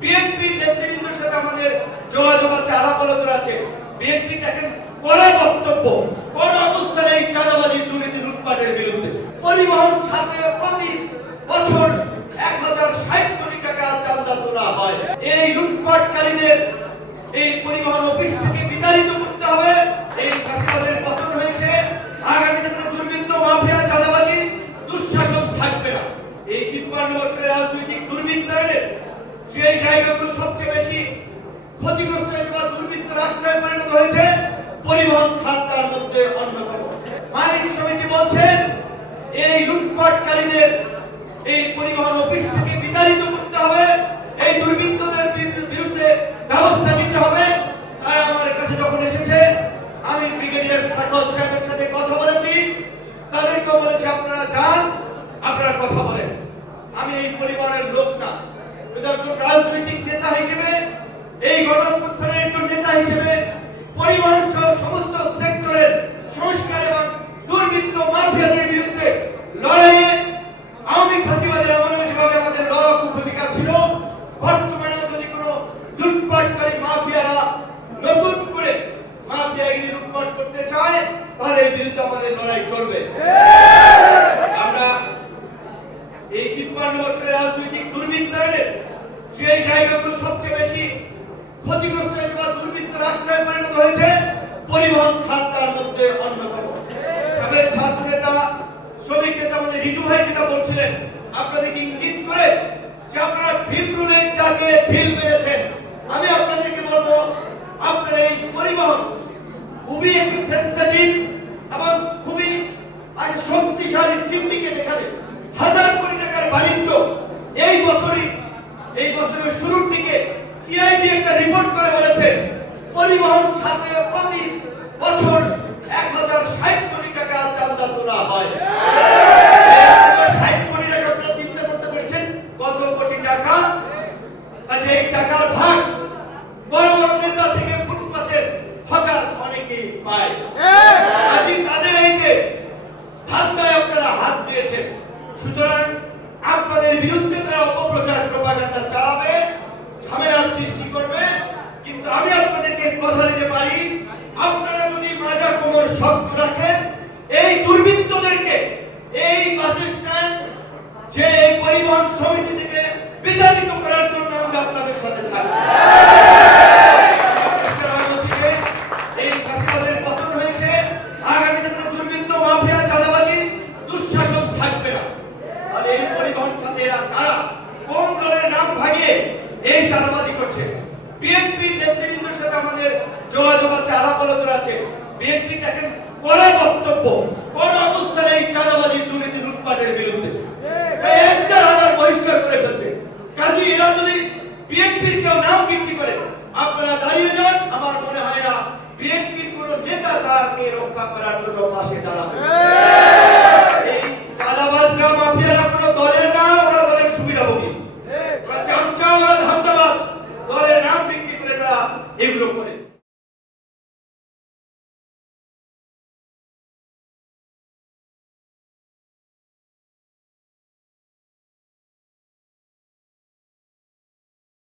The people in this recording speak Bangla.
বিএনপির নেতৃবৃন্দের সাথে আমাদের যোগাযোগ আছে, আলাপ আলোচনা আছে। বিএনপি দেখেন কড়া বক্তব্য কোন অবস্থানে এই চাঁদাবাজি দুর্নীতি লুটপাটের বিরুদ্ধে। পরিবহন খাতে প্রতি বছর এক হাজার ষাট কোটি টাকা চাঁদা তোলা হয়। এই লুটপাটকারীদের এই পরিবহন অফিস থেকে বিতাড়িত করতে হবে। এই ফ্যাসিবাদের পতন হয়েছে। আগামীতে কোনো দুর্বৃত্ত মাফিয়া চাঁদাবাজি দুঃশাসন থাকবে না। এই তিপ্পান্ন বছরের রাজনৈতিক দুর্বৃত্তায়নের সেই জায়গাগুলো সবচেয়ে বেশি ক্ষতিগ্রস্ত হয়েছে বা দুর্বৃত্ত রাষ্ট্রে পরিণত হয়েছে, পরিবহন খাত মধ্যে অন্যতম। মালিক সমিতি বলছেন এই লুটপাটকারীদের এই পরিবহন অফিস থেকে বিতাড়িত করতে হবে, এই দুর্বৃত্তদের বিরুদ্ধে ব্যবস্থা নিতে হবে। তারা আমার কাছে যখন এসেছে, আমি ব্রিগেডিয়ার সাকল সাহেবের সাথে কথা বলেছি। তাদেরকেও বলেছি, আপনারা যান, আপনারা কথা বলেন। আমি এই পরিবারের লোক না। রাজনৈতিক নেতা হিসেবে, এই গণঅভ্যুত্থানের একজন নেতা হিসেবে পরিবহন সহ সমস্ত সেক্টরের সংস্কার এবং দুর্বৃত্ত মাফিয়াদের বিরুদ্ধে লড়াইয়ে আওয়ামী ফাঁসিবাদের আমলে যেভাবে আমাদের লড়াকু ভূমিকা ছিল, বর্তমানেও যদি কোনো লুটপাটকারী মাফিয়ারা নতুন করে মাফিয়াগিরি লুটপাট করতে চায়, তাহলে এর বিরুদ্ধে আমাদের লড়াই চলবে আমরা এই তিপ্পান্ন বছরের রাজনৈতিক দুর্বৃত্তায়নের সেই জায়গাগুলো সবচেয়ে বেশি ক্ষতিগ্রস্ত হয়েছে বা দুর্বৃত্ত রাষ্ট্রে পরিণত হয়েছে। পরিবহন খাত তার মধ্যে অন্যতম। ছাত্র নেতা শ্রমিক নেতা আমাদের রিজু ভাই যেটা বলছিলেন আপনাদেরকে ইঙ্গিত করে যে আপনারা ভীম রুলের চাকে মেরেছেন? আমি আপনাদেরকে বলব, আপনারা এই পরিবহন খুবই একটি সেন্সিটিভ এবং খুবই আর শক্তিশালী সিন্ডিকেট এখানে। হাজার কোটি টাকার বাণিজ্য এই বছরই, এই বছরের শুরুর দিকে টিআইবি একটা রিপোর্ট করে বলেছে, পরিবহন খাতে প্রতি বছর এক হাজার ষাট কোটি টাকা চাঁদা তোলা হয়। চিন্তা কোটি টাকা? ভাগ বড় বড় থেকে অনেকেই পায়। তাদের এই যে আপনারা হাত দিয়েছেন। সুতরাং আপনাদের বিরুদ্ধে তারা অপপ্রচার প্রপাগান্ডা চালাবে। সৃষ্টি করবে, কিন্তু আমি আপনাদেরকে কথা দিতে পারি, আপনারা যদি মাজা কোমর শক্ত রাখেন, এই দুর্বৃত্তদেরকে, এই বাস স্ট্যান্ড যে এই পরিবহন সমিতি থেকে বিতাড়িত করার জন্য আমরা আপনাদের সাথে থাকব। চাঁদাবাজি করছে। বিএনপির নেতৃবৃন্দের সাথে আমাদের যোগাযোগ আছে, আলাপ আলোচনা আছে। বিএনপি দেখেন কড়া বক্তব্য, কোন অবস্থানে এই চাঁদাবাজি, দুর্নীতি, লুটপাটের বিরুদ্ধে। হাজার বহিষ্কার করে ফেলছে। কাজে এরা যদি বিএনপির কেউ নাম বিক্রি করে, আপনারা দাঁড়িয়ে যান, আমার মনে হয় না বিএনপির কোন নেতা তাকে রক্ষা করার জন্য এগুলো করে